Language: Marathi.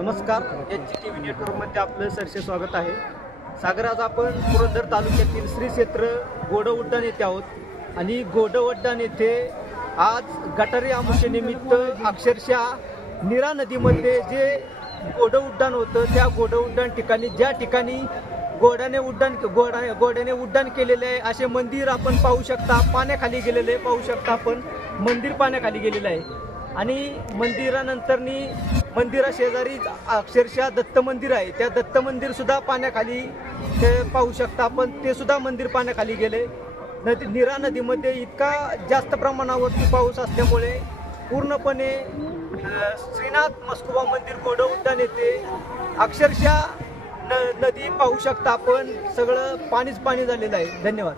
नमस्कार, HGTV नेटवर्कमध्ये आपलं सरसे स्वागत आहे. सागर, आज आपण पुरंदर तालुक्यातील श्री क्षेत्र घोडउड्डाण येथे आहोत आणि घोडउड्डाण येथे आज गटारी अमावस्येनिमित्त अक्षरशः नीरा नदीमध्ये जे घोडउड्डाण होतं त्या घोडउड्डाण ठिकाणी ज्या ठिकाणी घोड्याने उड्डाण केलेले आहे असे मंदिर आपण पाहू शकता. पाण्याखाली गेलेले पाहू शकता आपण, मंदिर पाण्याखाली गेलेलं आहे आणि मंदिरानंतरनी मंदिराशेजारी अक्षरशः दत्त मंदिर आहे. त्या दत्त मंदिर सुद्धा पाण्याखाली ते पाहू शकता आपण, ते सुद्धा मंदिर पाण्याखाली गेले. नीरा नदीमध्ये इतका जास्त प्रमाणावरती पाऊस असल्यामुळे पूर्णपणे श्रीनाथ मस्कोबा मंदिर घोडउड्डाण येथे अक्षरशः नदी पाहू शकता आपण, सगळं पाणीच पाणी झालेलं आहे. धन्यवाद.